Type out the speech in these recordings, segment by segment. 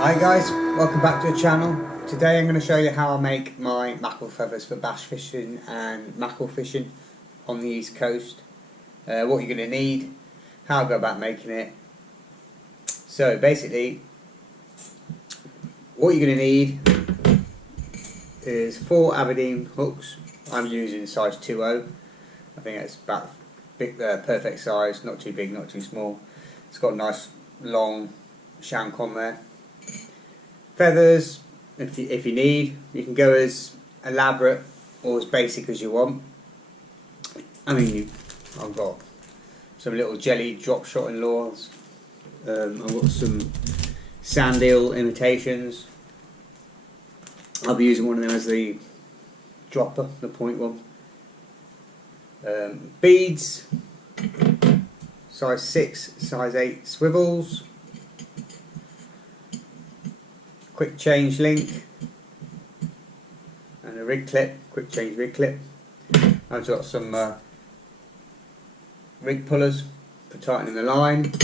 Hi guys, welcome back to the channel. Today I'm going to show you how I make my mackerel feathers for bass fishing and mackerel fishing on the east coast. What you're going to need, how I go about making it. So basically, what you're going to need is 4 Aberdeen hooks. I'm using size 2.0. I think that's about perfect size, not too big, not too small. It's got a nice long shank on there. Feathers, if you need, you can go as elaborate or as basic as you want. I mean, I've got some little jelly drop shot in lures. I've got some sand eel imitations. I'll be using one of them as the dropper, the point one. Beads, size 6, size 8 swivels. Quick change link and a rig clip, quick change rig clip. I've got some rig pullers for tightening the line.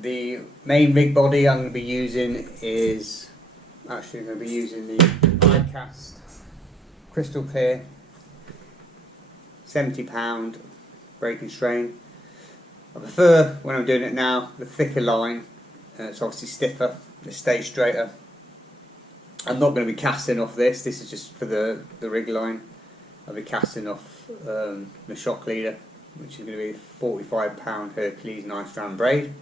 The main rig body I'm going to be using is actually going to be using the iCast crystal clear 70-pound break and strain. I prefer, when I'm doing it now, the thicker line. It's obviously stiffer, it stays straighter. I'm not going to be casting off this, this is just for the rig line. I'll be casting off the shock leader, which is going to be a 45-pound Hercules 9-strand braid.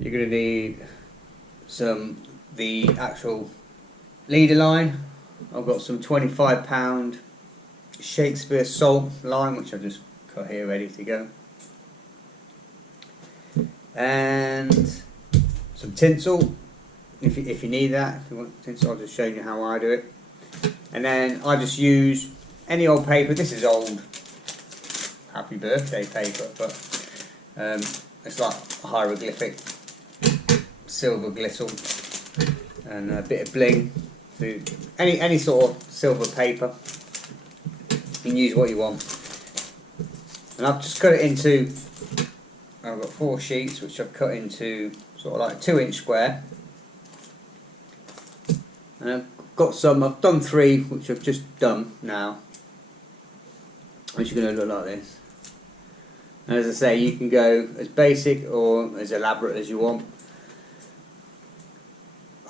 You're going to need the actual leader line. I've got some 25-pound Shakespeare salt line, which I've just got here ready to go. And some tinsel, if you need that. If you want tinsel, I'll just show you how I do it. And then I just use any old paper. This is old happy birthday paper, but it's like hieroglyphic, silver glistle, and a bit of bling. So any sort of silver paper. You can use what you want. And I've just cut it into, I've got 4 sheets which I've cut into sort of like a 2-inch square. And I've done 3 which I've just done now, which are going to look like this. And as I say, you can go as basic or as elaborate as you want.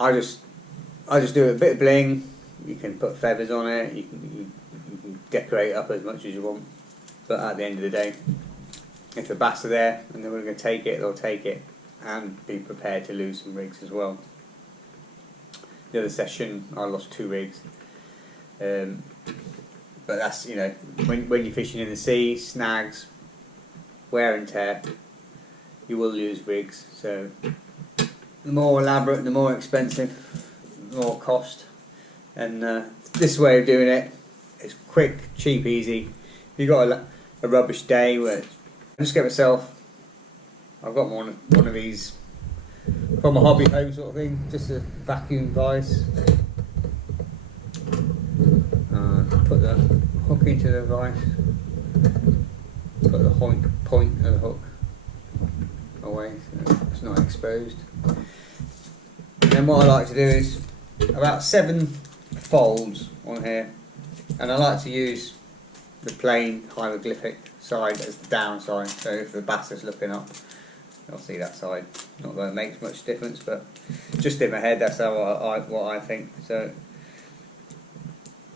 I just do a bit of bling. You can put feathers on it, you can decorate it up as much as you want, but at the end of the day, if the bass are there and they're going to take it, they'll take it, and be prepared to lose some rigs as well. The other session I lost 2 rigs, but that's, you know, when you're fishing in the sea, snags, wear and tear, you will lose rigs. So the more elaborate, the more expensive, the more cost. And this way of doing it, it's quick, cheap, easy. If you've got a rubbish day where I just get myself, I've got one of these from a hobby home sort of thing, just a vacuum vise. Put the hook into the vise, put the point of the hook away so it's not exposed. And then what I like to do is about 7 folds on here, and I like to use the plain hieroglyphic side as the down side, so if the bass is looking up, I'll see that side. Not that it makes much difference, but just in my head, that's how what I think. So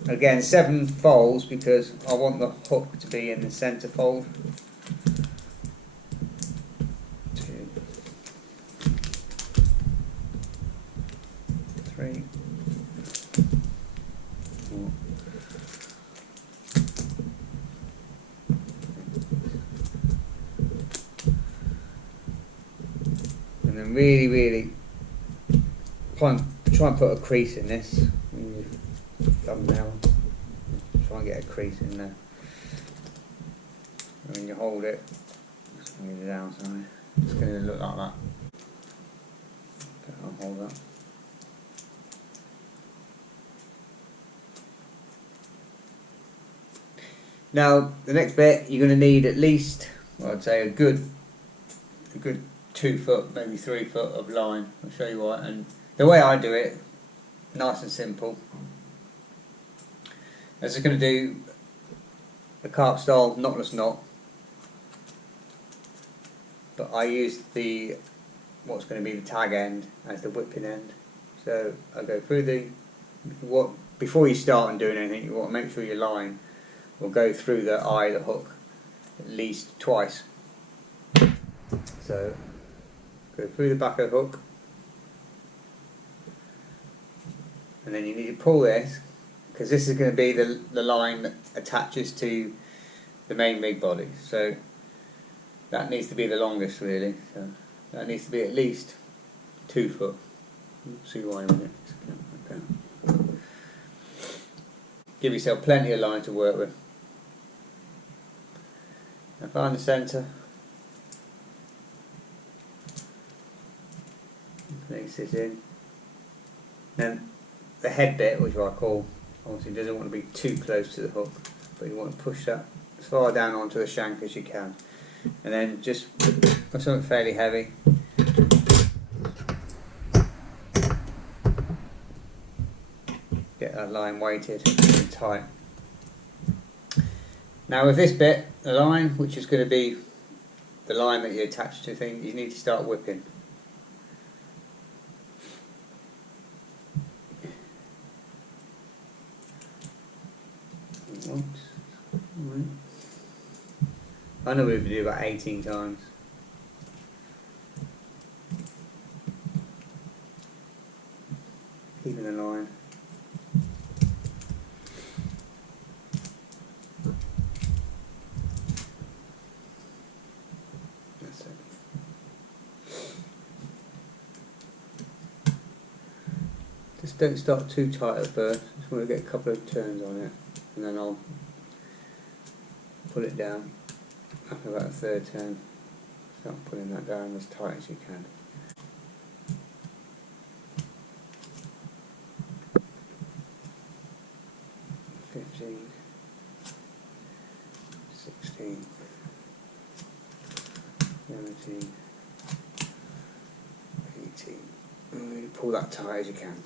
again, 7 folds because I want the hook to be in the centre fold. 2, 3, 4. And then really try and put a crease in this. Thumbnail. Try and get a crease in there. And when you hold it, it's going to be the downside. It's going to look like that. I'll hold that. Now the next bit, you're going to need at least, well, I'd say a good 2 foot, maybe 3 foot of line. I'll show you why. And the way I do it, nice and simple. I'm just going to do a carp style knotless knot, but I use the what's going to be the tag end as the whipping end. So I go through before you start and doing anything, you want to make sure your line will go through the eye of the hook at least twice. So go through the back of the hook, and then you need to pull this, because this is going to be the line that attaches to the main rig body. So that needs to be the longest, really. So that needs to be at least 2 foot. You'll see why in a minute. Give yourself plenty of line to work with. Now find the centre. Place it in. Then the head bit, which I call, obviously doesn't want to be too close to the hook, but you want to push that as far down onto the shank as you can. And then just put something fairly heavy. Get that line weighted and tight. Now with this bit, the line, which is going to be the line that you attach to things, you need to start whipping. Once. Right. I know we would do about 18 times. Keeping the line. That's it. Just don't start too tight at first. Just want to get a couple of turns on it, and then I'll pull it down after about a third turn. Start pulling that down as tight as you can. $15, $16, $17, $18. And really pull that tight as you can.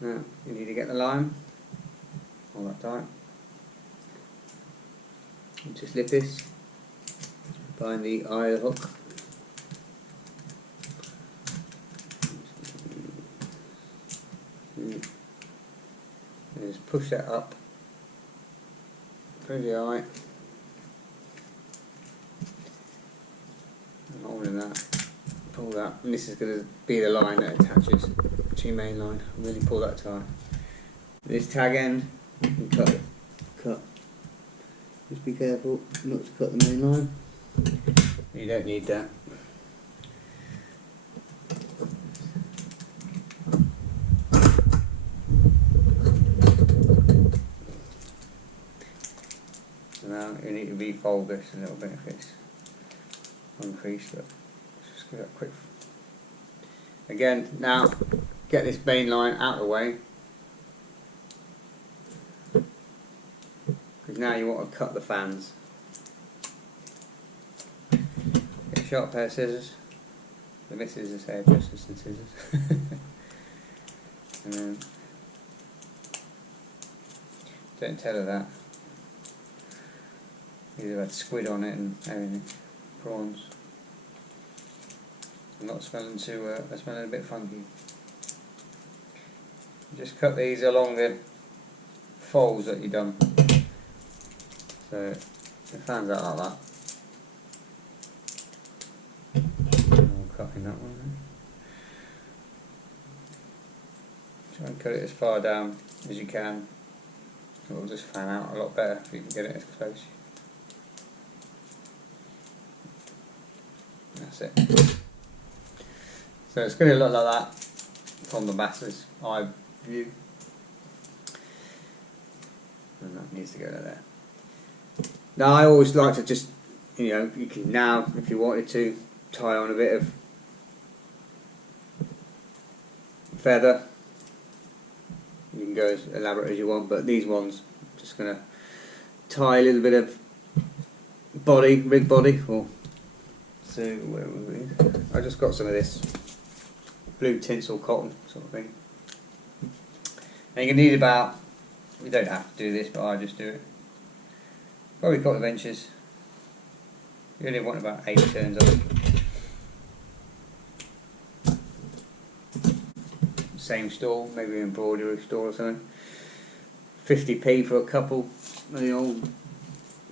Now you need to get the line all that tight. And just lift this behind the eye of the hook. And just push that up through the eye. And holding that, pull that, and this is going to be the line that attaches to your main line. Really pull that tight. This tag end, you can cut it. Cut. Just be careful not to cut the main line. You don't need that. So now you need to refold this a little bit if it's uncreased, but let's just give it a quick. Again, now get this main line out of the way. Because now you want to cut the fans. Get a sharp pair of scissors. The missus is hairdressers and scissors. And then don't tell her that. These have had squid on it and everything. Prawns. I'm not smelling too. They're smelling a bit funky. Just cut these along the folds that you've done. So it fans out like that. I'll cut in that one then. Try and cut it as far down as you can. It will just fan out a lot better if you can get it as close. That's it. So it's going to look like that from the master's eye view. And that needs to go there. Now I always like to just, you can now, if you wanted to, tie on a bit of feather. You can go as elaborate as you want, but these ones, I'm just going to tie a little bit of body, rig body. So where were we? I just got some of this blue tinsel cotton sort of thing. And you can need about, you don't have to do this, but I just do it. Probably a couple of inches. You only want about 8 turns of it. Same store, maybe an embroidery store or something. 50p for a couple of the old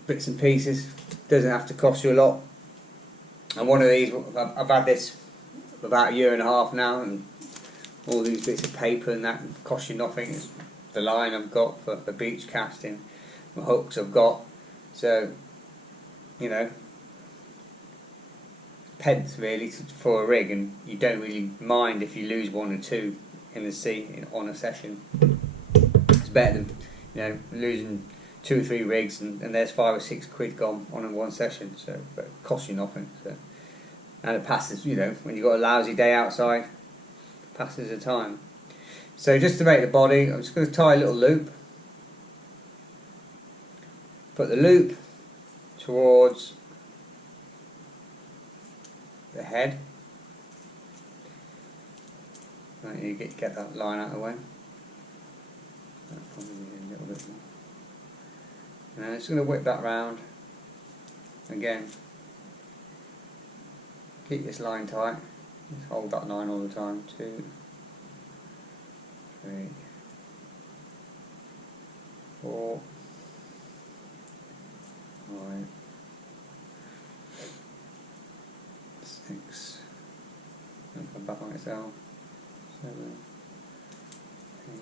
bits and pieces. Doesn't have to cost you a lot. And one of these, I've had this for about a year and a half now, and all these bits of paper and that cost you nothing. It's the line I've got for the beach casting, the hooks I've got. So, you know, pence really for a rig, and you don't really mind if you lose 1 or 2 in the sea on a session. It's better than, you know, losing 2 or 3 rigs and there's 5 or 6 quid gone on in one session. So, but it costs you nothing. So, and it passes, you know, when you've got a lousy day outside, it passes the time. So just to make the body, I'm just going to tie a little loop. Put the loop towards the head. Right, you get that line out of the way. That probably needs a little bit more. And I'm just going to whip that round. Again, keep this line tight. Just hold that line all the time. 2, 3, 4, 5, 6. Don't come back on itself. 7, 8,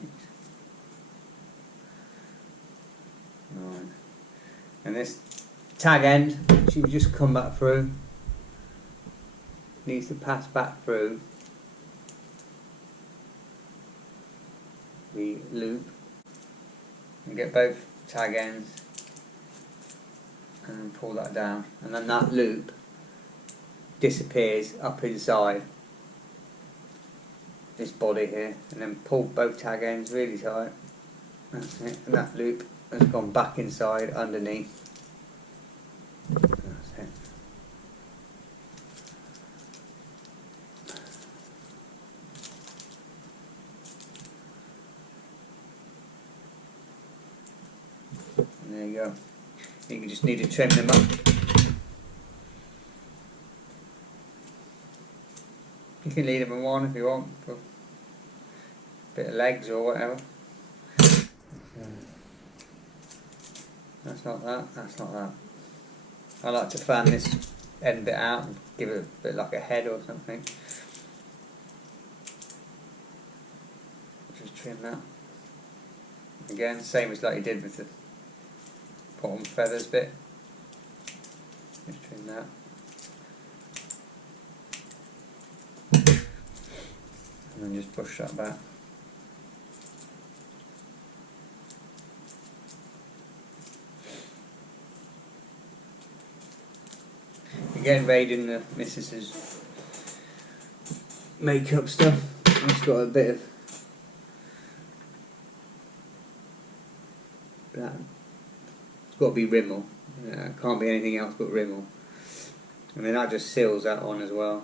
9. And this tag end, should just come back through. Needs to pass back through the loop and get both tag ends and then pull that down, and then that loop disappears up inside this body here, and then pull both tag ends really tight. That's it, and that loop has gone back inside underneath. That's it. And there you go. You just need to trim them up. You can leave them in one if you want, for a bit of legs or whatever. That's not that, that's not that. I like to fan this end bit out and give it a bit like a head or something. Just trim that. Again, same as like you did with the bottom feathers bit. Just trim that. And then just push that back. Again, raiding the missus's makeup stuff. I've just got a bit of that. It's got to be Rimmel. It can't be anything else but Rimmel. And then that just seals that on as well.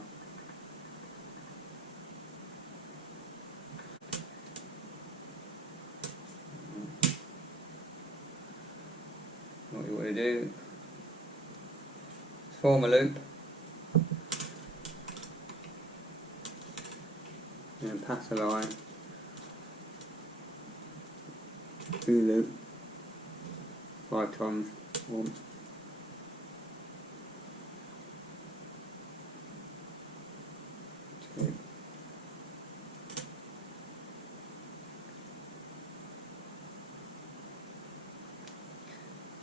What you want to do, form a loop and then pass a line through the loop 5 times once. Two.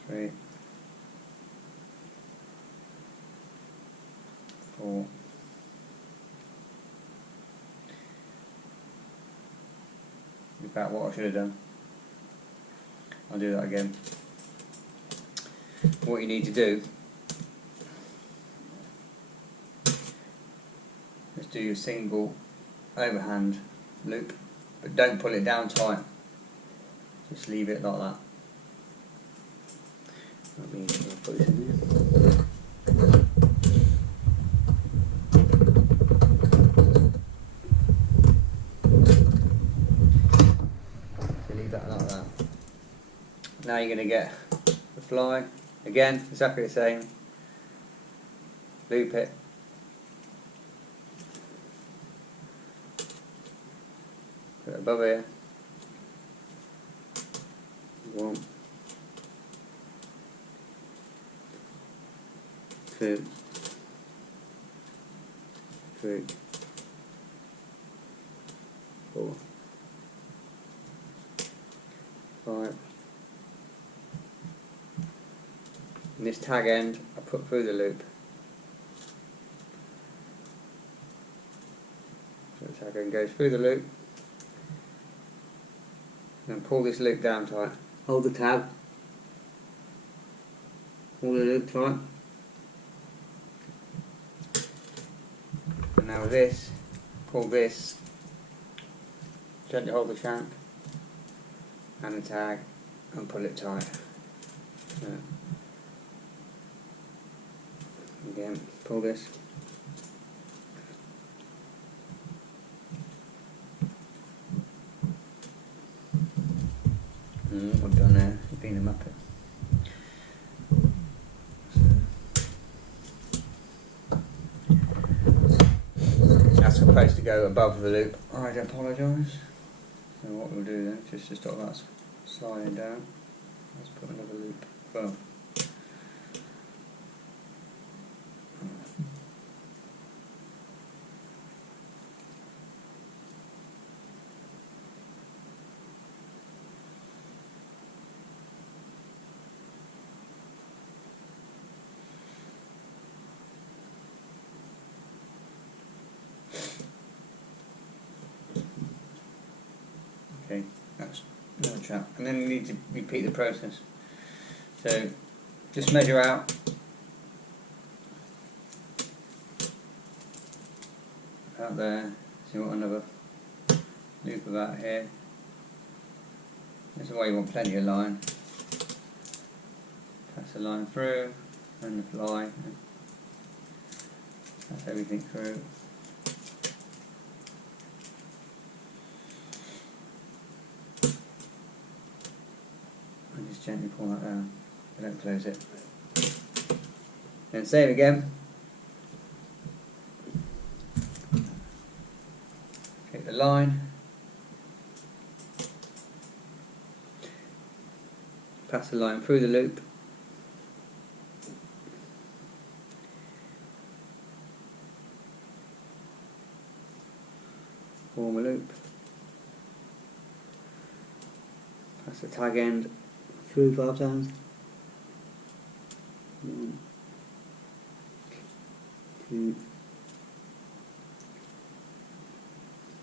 3, 4, 5. About what I should have done. I'll do that again. What you need to do, is do your single overhand loop, but don't pull it down tight. Just leave it like that. That means I'll put this in there. So leave that like that. Now you're going to get the fly, again, exactly the same, loop it, put it above here, 1, 2, 3, 4, 5. And this tag end I put through the loop. So the tag end goes through the loop. And then pull this loop down tight. Hold the tab. Pull the loop tight. And now with this, pull this. Gently hold the shank and the tag and pull it tight. So, again, pull this. What I've done there, being a muppet. So, that's supposed to go above the loop. I apologise. So what we'll do then, just to stop that sliding down, let's put another loop above. Okay, that's another trap. And then you need to repeat the process. So just measure out. Out there, so you want another loop of that here. This is why you want plenty of line. Pass the line through, and the fly. Pass everything through. And just gently pull that down, but don't close it. Then save again. Take the line. Pass the line through the loop. Form a loop. Pass the tag end through 5 times. 1, 2,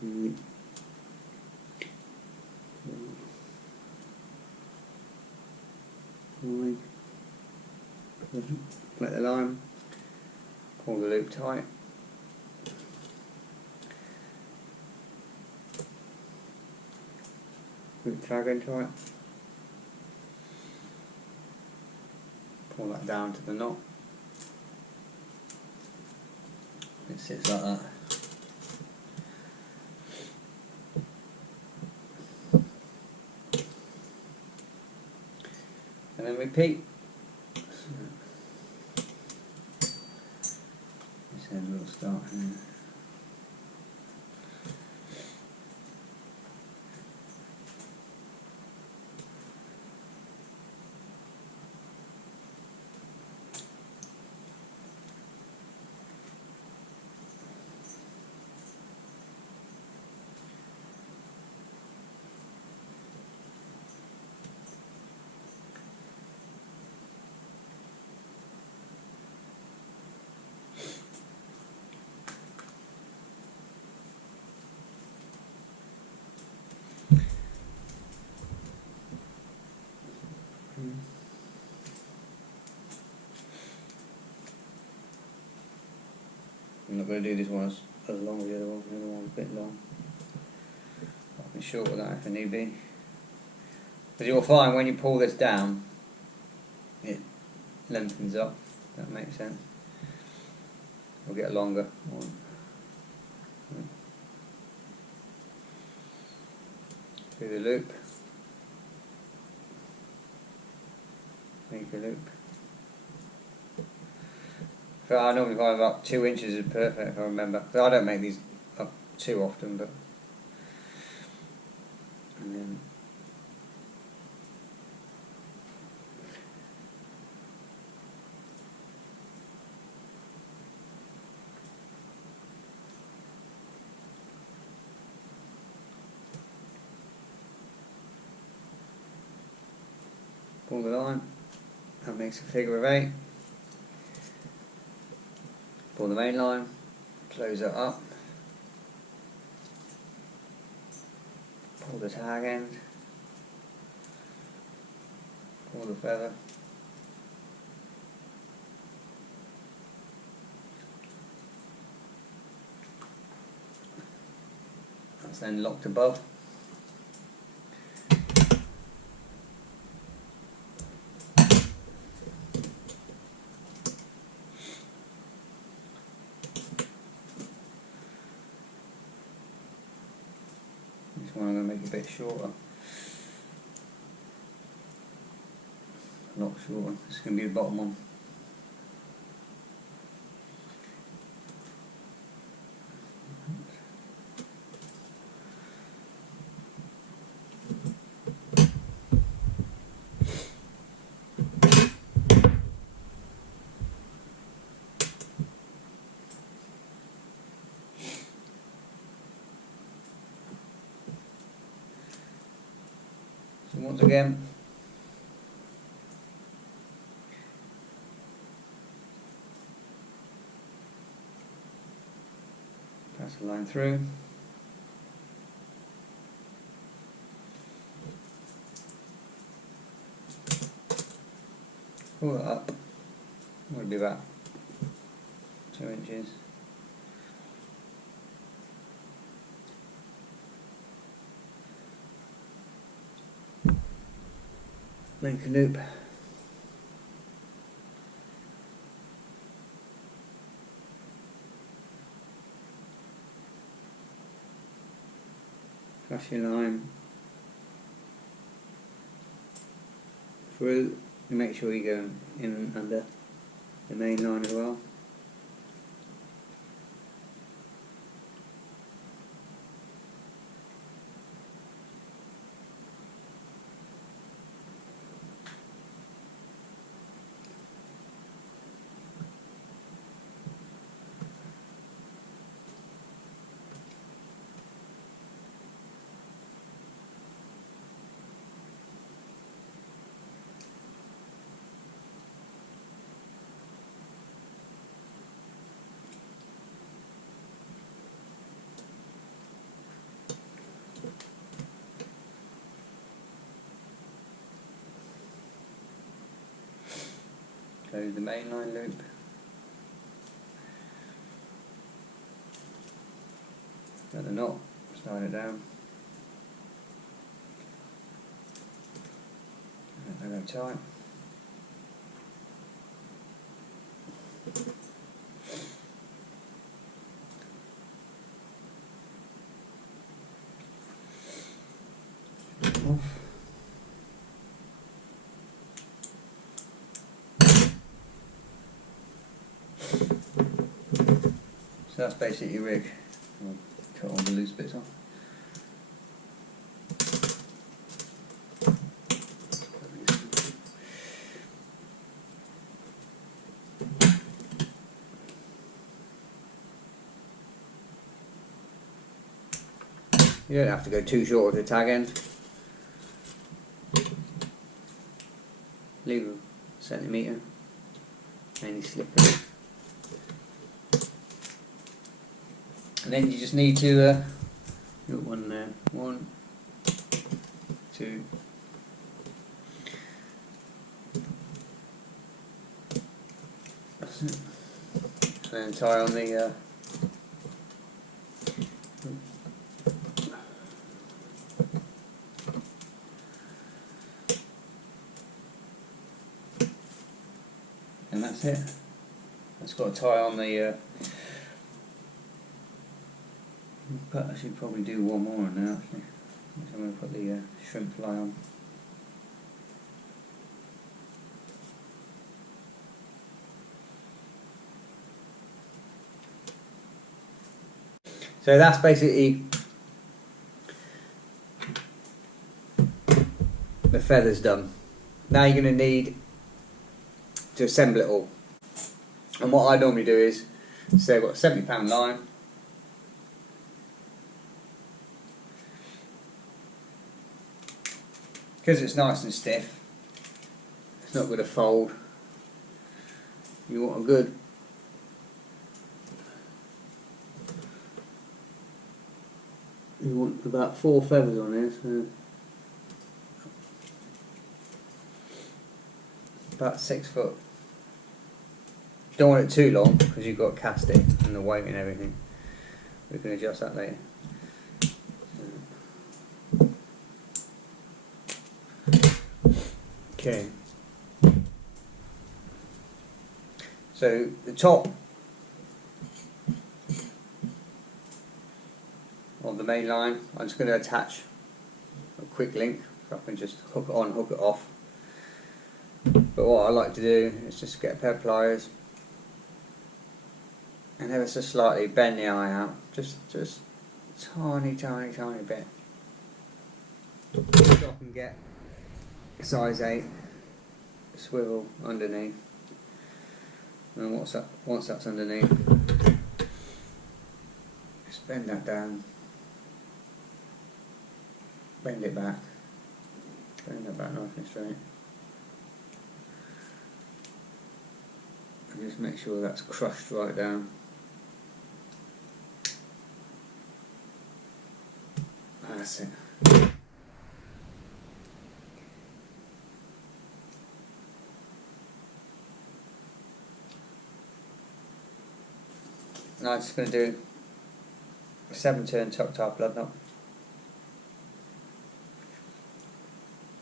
3, 4, 5. Let the line. Pull the loop tight. Put the tag end tight. Pull that down to the knot. It sits like that. And then repeat. This end will start here. I'm not going to do this one as long as the other one. The other one's a bit long. I can shorten that if I need be. Because you'll find when you pull this down, it lengthens up, if that makes sense. We'll get a longer one. Through the loop. Make a loop. So I normally find about 2 inches is perfect if I remember. So I don't make these up too often, but and then pull the line. That makes a figure of 8. Pull the main line, close it up, pull the tag end, pull the feather, that's then locked above. This one I'm going to make a bit shorter. A lot shorter. This is going to be the bottom one. So once again, pass the line through. Pull it up. Would be about 2 inches. Make a loop. Flush your line through, and make sure you go in and under the main line as well. Close the main line loop. Got the knot, slide it down. Let that go tight. Off. So that's basically your rig. I'll cut all the loose bits off. You don't have to go too short with the tag end. Leave a centimetre, any slip in it. And then you just need to got one there. 1, 2. That's it. And then tie on the and that's it. It's got a tie on the but I should probably do one more on there actually. So I'm going to put the shrimp fly on. So that's basically the feathers done. Now you're going to need to assemble it all. And what I normally do is, say I've got a 70-pound line. Because it's nice and stiff, it's not going to fold. You want a good you want about 4 feathers on there, so about 6 foot. Don't want it too long because you've got to cast it and the weight and everything. We can adjust that later. Okay. So the top of the main line, I'm just going to attach a quick link so I can just hook it on, hook it off. But what I like to do is just get a pair of pliers and ever so slightly bend the eye out, just tiny bit, so I can get size 8 swivel underneath. And once that's underneath, just bend that down, bend it back nice and straight, and just make sure that's crushed right down. That's it. Now I'm just going to do a 7-turn tuck tie blood knot.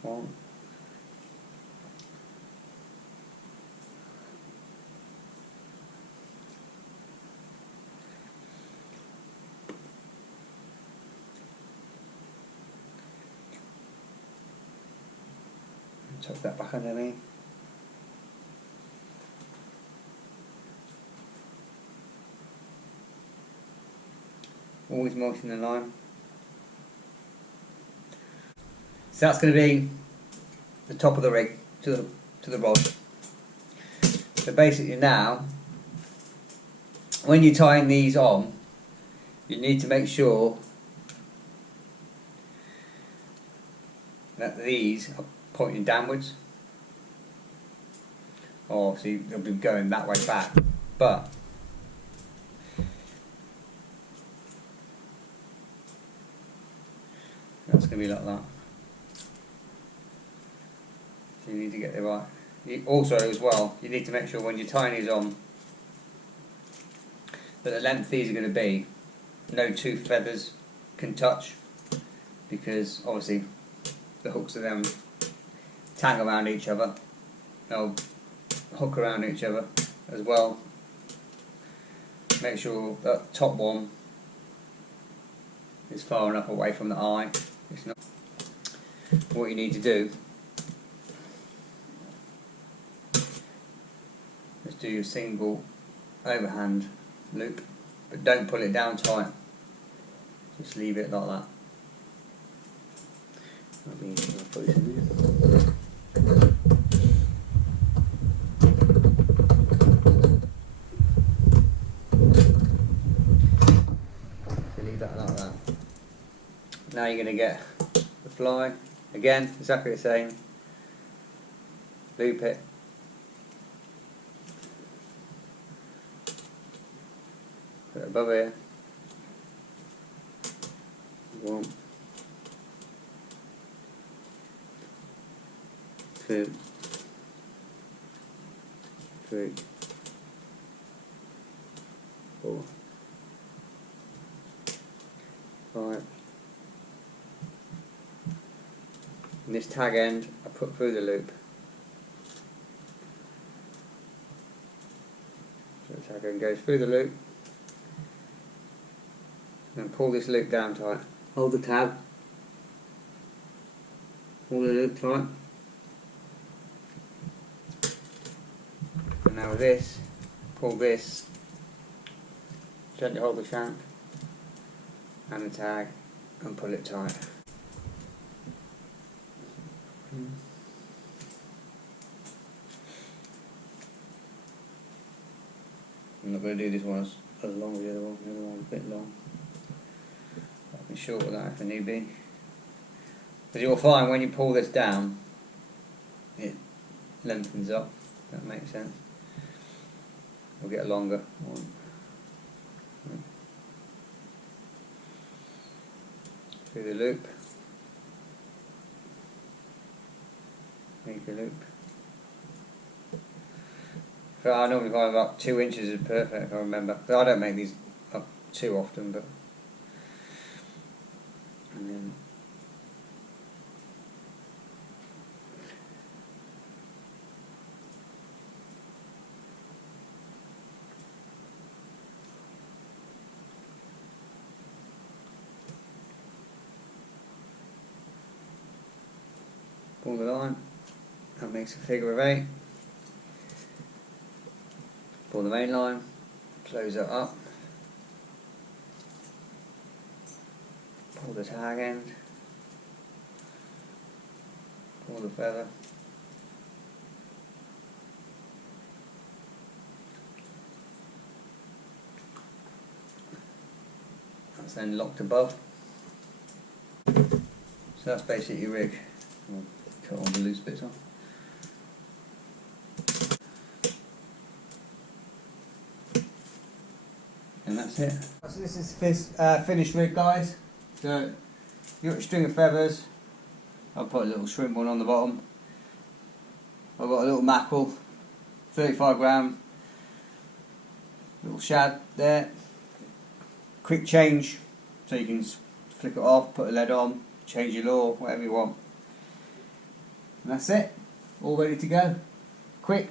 1, 'tuck that back underneath. Always moisten the line. So that's going to be the top of the rig to the rod. So basically now, when you're tying these on, you need to make sure that these are pointing downwards. Obviously they'll be going that way back, but that's going to be like that. So you need to get the right. Also as well, you need to make sure when you're tying these on that the length these are going to be, no 2 feathers can touch, because obviously the hooks of them tang around each other, they'll hook around each other as well. Make sure that top one is far enough away from the eye. It's not. What you need to do is do your single overhand loop, but don't pull it down tight, just leave it like that. That means I'll put this in there. So leave that like that. Now you're going to get the fly, again exactly the same, loop it, put it above here, 1, 2, 3, 4, 5. And this tag end I put through the loop. tag end goes through the loop, and then pull this loop down tight. Hold the tab, pull the loop tight, and now with this, pull this, gently hold the shank and the tag and pull it tight. I'm not going to do this one as long as the other one. The other one's a bit long. I can shorten that if I need be. Because you'll find when you pull this down, it lengthens up. If that makes sense. You'll get a longer one. Through the loop. Make a loop. So I normally find about 2 inches is perfect, if I remember. But I don't make these up too often, but and then pull the line. That makes a figure of 8. Pull the main line, close it up, pull the tag end, pull the feather, that's then locked above. So that's basically your rig. I'll cut all the loose bits off. And that's it. So this is this finished rig, guys. So you've got a string of feathers. I'll put a little shrimp one on the bottom. I've got a little mackerel, 35 gram, little shad there. Quick change, so you can flick it off, put a lead on, change your lure, whatever you want. And that's it. All ready to go. Quick,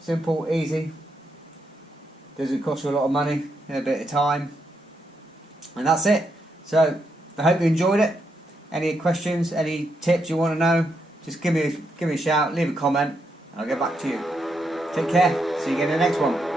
simple, easy. Doesn't cost you a lot of money in a bit of time, and that's it. So I hope you enjoyed it. Any questions, any tips you want to know, just give me a shout, leave a comment, and I'll get back to you. Take care. See you again in the next one.